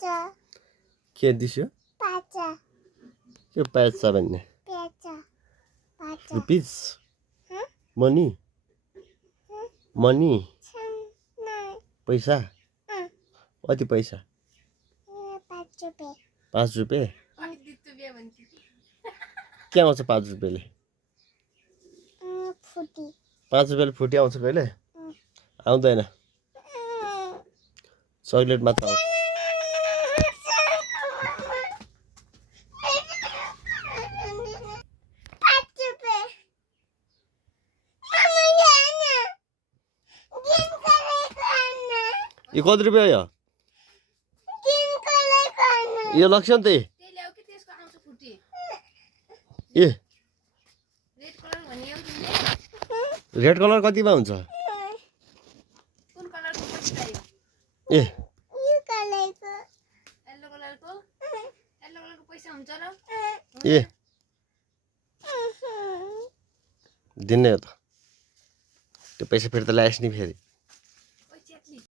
के दिस्यो के पैसा भन्ने रुपिस मनी मनी पैसा कति पैसा 5 रुपियाँ के आउँछ 5 रुपियाँले 5 रुपियाँले फुटी आउँछ कहिले आउँदैन चक्लेट मात्र आउँछ यो कति रुपियाँ हो यो लक्ष्य नि त ए रेड कलर कतिमा हुन्छ ए ए दिने हो त त्यो पैसा फेरि त ल्याएस् नि फेरि